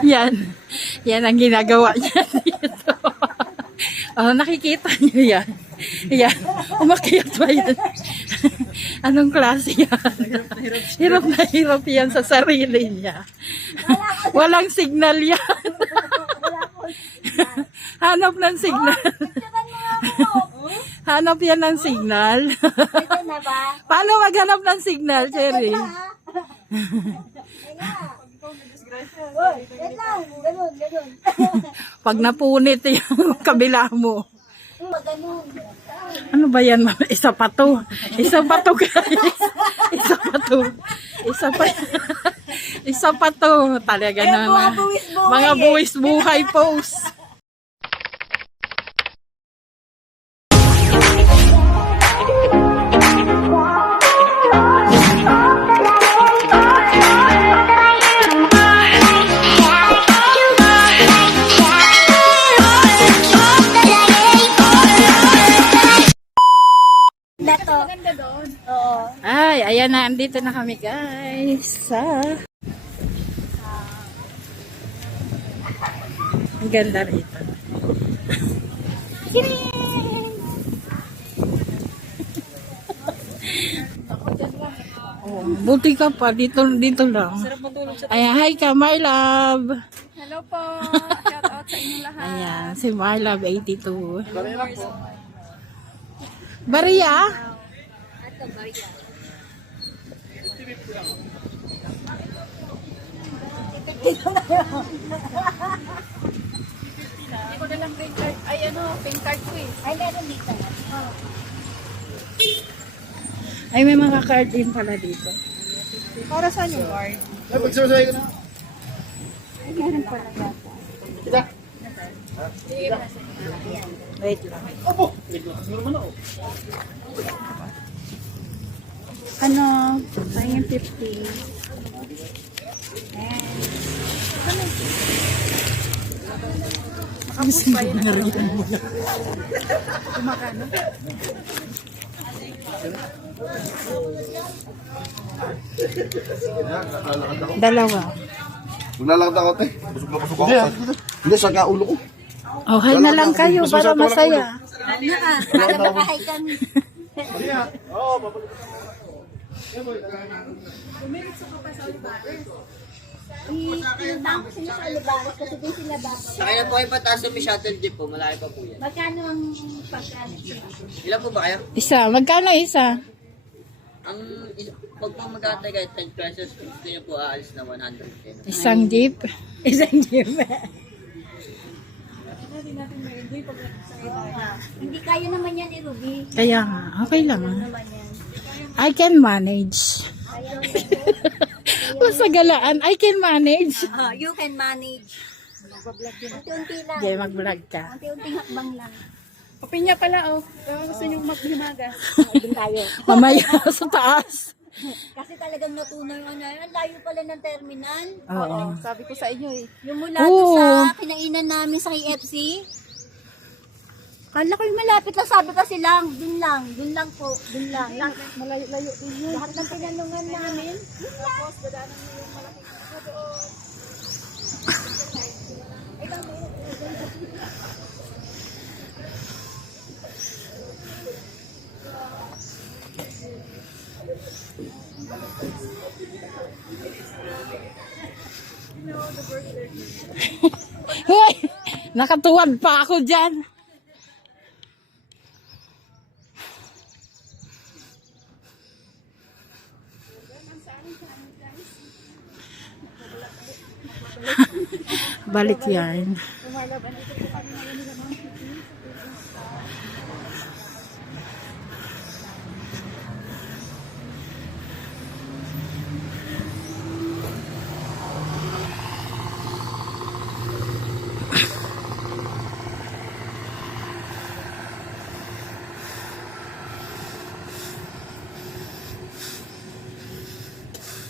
Yan. Yan ang ginagawa niya dito. Oh, nakikita niyo yan. Yan. Umakyat ba yan? Anong klase yan? Hirap na hirap yan sa sarili niya. Walang signal yan. Hanap ng signal. Hanap yan ng signal. Paano maghanap ng signal, Cherry? Pag napunit yung kabila mo. Ano ba yan? Isa pa to. Isa pa to, guys. Isa pa to. Isa pa. Isa pa to. Talaga na. Mga buwis buhay post. Ay, ayan na, andito na kami guys. Ang ganda rito. Oh, buti ka pa, dito lang. Ayan, hi ka, my love. Hello po. Shout out sa inyong lahat. Ayan, si my love 82. Baria? Hindi ko na lang pink card. Ay ano, pink card ko eh. Ay, meron dito. Ay, may mga card din pala dito. Para saan yung card? Ay, meron pala yata. Wait lang. Ano? Sayang 50. Makapos pa yun. Kumakano? Dalawa. Maglalakad ako, te. Busog na busog ako. Hindi, sa kaulo ko. Oh, hi na lang kayo para masaya. Para makahay kami. Tinundang ko sila sa Olivares kasi din sila bata. Sakay na po kayo pataas sa may shuttle jeep po, malaki pa po yan. Magkano ang pagkano? Ilan po ba kayo? Isa. Magkano isa? Pag po mag-aantay kahit 10 pesos, gusto niyo po aalis na 110. Isang jeep. Isang jeep. Hindi kaya naman yan eh, Ruby. Kaya nga, okay lang. Naman yan. I can manage. Basta galaan, I can manage. You can manage. Unti-unti lang. Jay, mag-vlog ka. Unti-unting hakbang lang. Kapinya pala oh. Kaya gusto nyo maghimagas. Doon tayo. Mamaya sa taas. Kasi talagang natunaw yung ano. Ang layo pala ng terminal. Oo. Sabi ko sa inyo eh. Yung mula doon sa kinainan namin sa KFC. Kala ko yung malapit lang, sabi kasi lang, dun lang po, dun lang. Malayo-layo din yun. Lahat ng tinanungan namin, dun lang. Hoy! Nakatuwad pa ako dyan. Balik yan.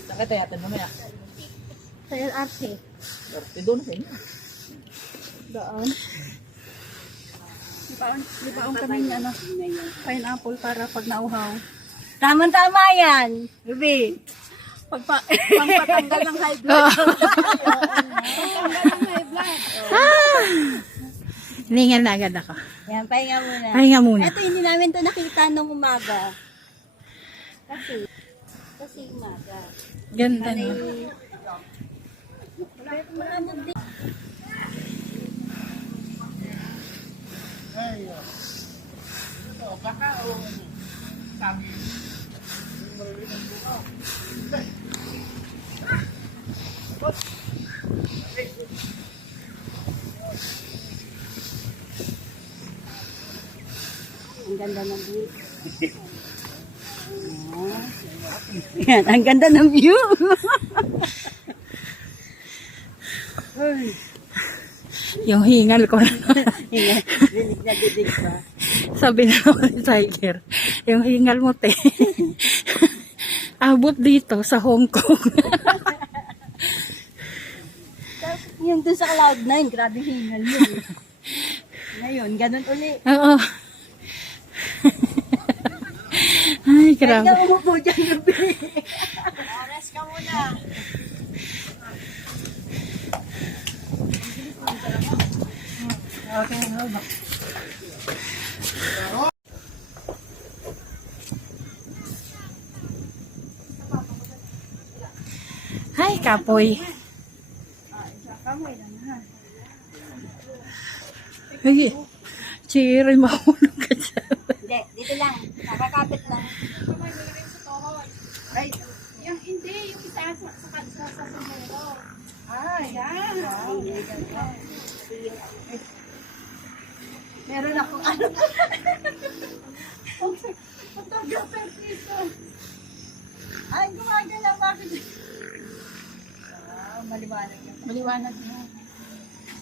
Sakay tayo natin mamaya. Sa LRT. Doon na sa inyo. Daan. Libaon kami ng ano, pineapple para pag nauhaw. Tama-tama yan. Bibi. Pangpatanggal ng high blood. Hiningal na agad ako. Yan, pahinga muna. Pahinga muna. Ito, hindi namin to nakita nung umaga. Kasi umaga. Ganda na. Ang ganda ng view. Yan, ang ganda ng view. Yung hingal ko na. Dinig na dinig pa. Sabi na naman ni Tiger, yung hingal mo, te. Abot dito sa Hong Kong. Yung dun sa Cloud9, grabe hingal yun. Ngayon, ganun uli. Oo. Ay, Kaya grabe. umupo dyan gabi. Oras ka muna. Okay, hold on. Hi, Kapoy. Ay, Cherry, mahulog ka dyan. Hindi, dito lang. Nakakapit lang. Ay, yung hindi, yung isa sa sombrero. Ah, yan. Meron akong ano. Photographer dito. Ay, gumagala. Bakit? Maliwanag yan. Maliwanag na.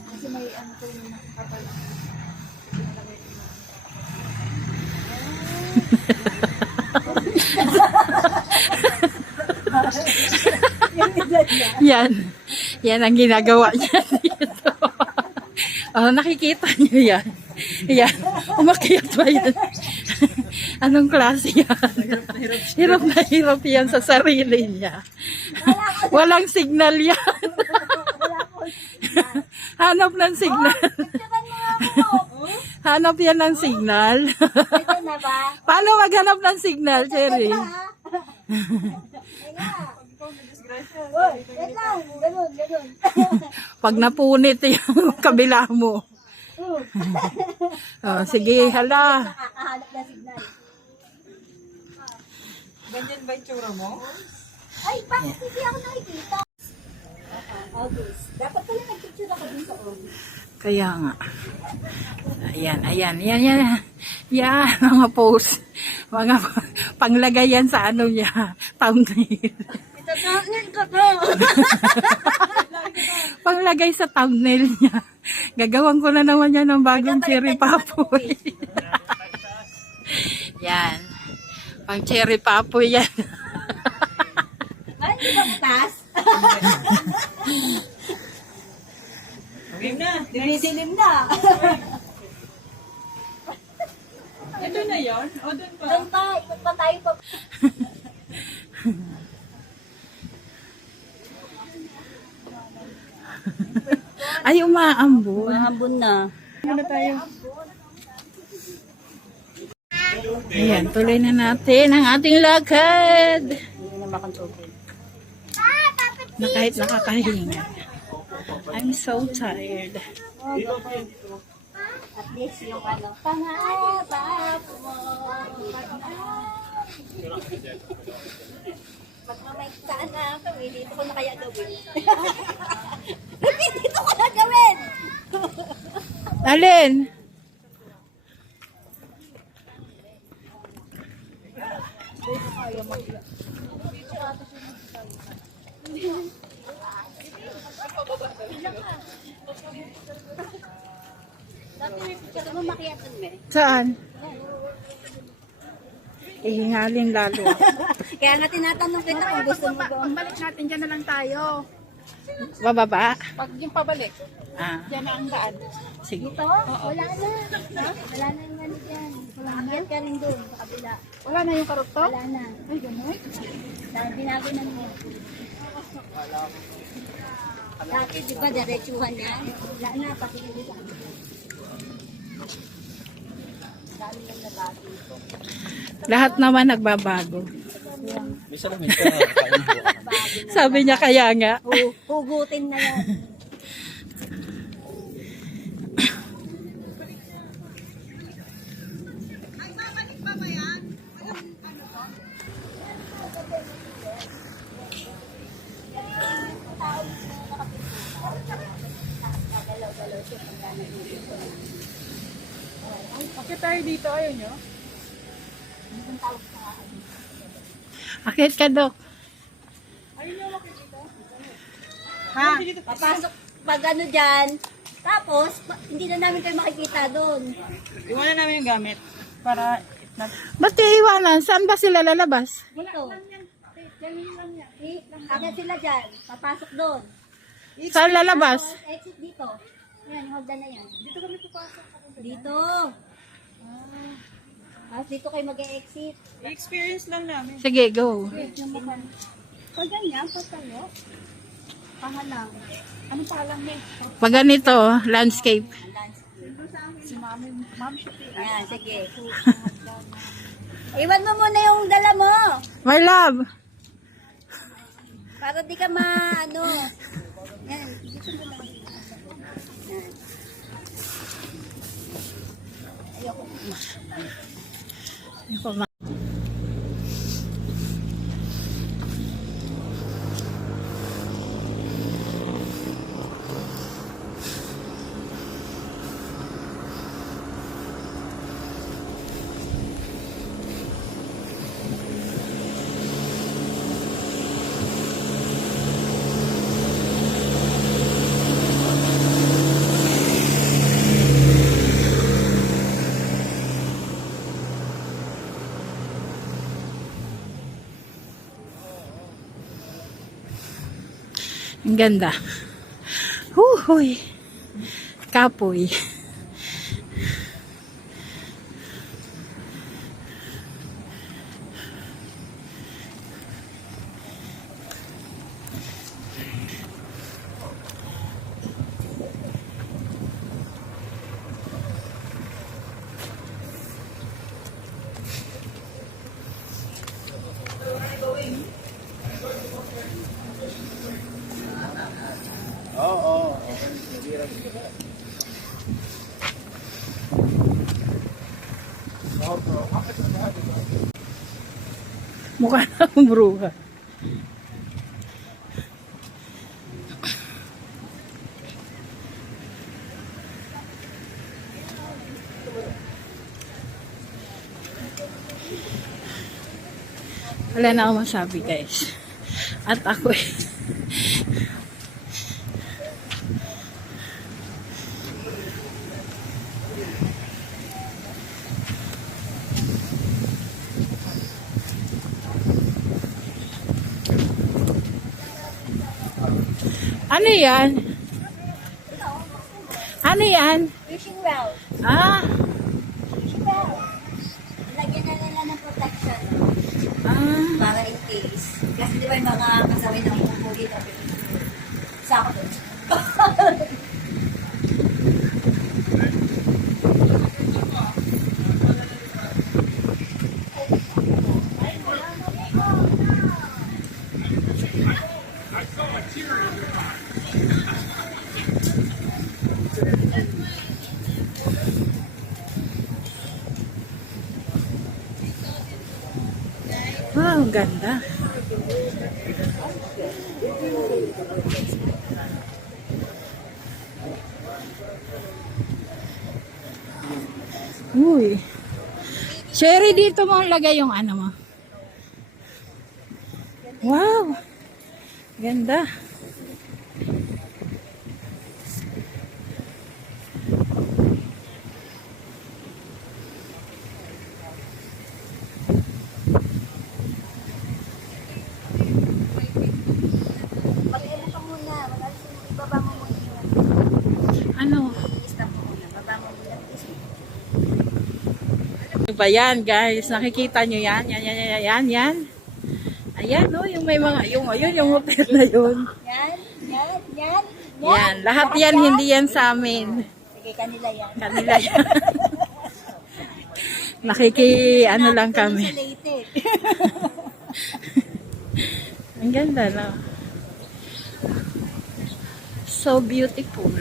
Kasi may ano ko yung nakakapal. Yan. Yan ang ginagawa niya dito. Oh, nakikita niyo yan. Yan. Umakyat ba yan? Anong klase yan? Hirap na hirap yan sa sarili niya. Walang signal yan. Hanap ng signal. Picturean mo nga ako. Hanap yan ng signal. Ito na ba? Paano maghanap ng signal, Cherry? Uy, wait lang. Ganun, ganun. Pag napunit yung kabila mo. Oh, sige, hala. Nakakahanap na signal. Ganyan ba yung tsura mo? Ay, bakit hindi ako nakikita? August. Dapat pala nag-picture ako dun sa August. Kaya nga. Ayan, ayan, yan, yan. Yan, mga post. Mga panglagay yan sa ano niya. Thumbnail. Itatangin ko to. Panglagay sa thumbnail niya. Gagawin ko na naman yan ng bagong cherry papoy. Yan. Pang cherry papoy yan. Ay, di ba butas? Okay na. Dinidilim na. Ito na yon. O, doon pa. Doon pa, ikot pa tayo pa. Ay, umaambon. Mahambon na. Muna tayo. Ayan, tuloy na natin ang ating lakad. Hindi na makantubig. Na kahit nakakahinga. I'm so tired. At least yung ano, pangarap mo. Pag mamay sana kami, dito ko na kaya gawin. Dito ko na gawin! Alin? Dati may picture mo makiatan mo eh. Saan? Ihingalin lalo. Kaya nga tinatanong kita kung gusto mo ba. Pagbalik natin, dyan na lang tayo. Bababa? Pag yung pabalik, Ah. dyan na ang daan. Sige. Dito? Wala na. Wala na yung ano dyan. Ingat ka rin doon sa kabila. Wala na yung karot to? Wala na. Ay, gano'n? Dahil binago na mo. Dati di ba diretsuhan yan? Wala na, pakilisan. Dami yung nabago. Lahat naman nagbabago. May salamin ka. Kain po. Sabi niya kaya nga. Hugutin na yan. Bakit tayo dito? Ayaw nyo? Akit ka, Dok. Ha? Papasok pag ano dyan. Tapos, hindi na namin kayo makikita doon. Iwanan namin yung gamit. Para, Ba't iiwanan? Saan ba sila lalabas? Dito. Akit sila dyan. Papasok doon. Saan lalabas? Tapos, exit dito. Yan, yung hagdan na yan. Dito kami papasok. Dito. Tapos dito kayo mag-exit. i-experience lang namin. Sige, go. Pag ganyan, pag tayo, pahalang. Anong palang eh? Pag ganito, landscape. Si ma'am siya. Yan, sige. Iwan mo muna yung dala mo. My love. Para di ka ano. Yan. Dito mo lang. Yan. Ayoko. Ayoko ma- Ang ganda. Huhuy. Kapoy. Mukha na akong bruha. Wala na akong masabi, guys. At ako Ano yan? Ano yan? Fishing well. Ah, Fishing well. Lagyan na nila ng protection. ah. Para in case. Kasi di ba yung mga kasaway ng pupo dito. Sako doon. Wow, ang ganda. Uy. Sherry, dito mo lagay yung ano mo. Wow. Ganda. Mag-ano ka muna. Ibaba mo muna. Ano? I-stop mo muna. ba yan, guys? Nakikita nyo yan? Yan. Ayan, no, yung may mga, yung hotel na yun. Yan. Yan, lahat yan, hindi yan sa amin. Sige, kanila yan. Kanila yan. Ano lang kami. Sa Leyte. Ang ganda, no? So beautiful.